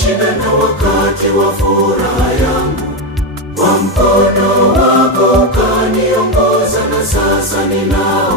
shida na wakati wa furaha yangu. Kwa mkono wako kaniongoza, na sasa nina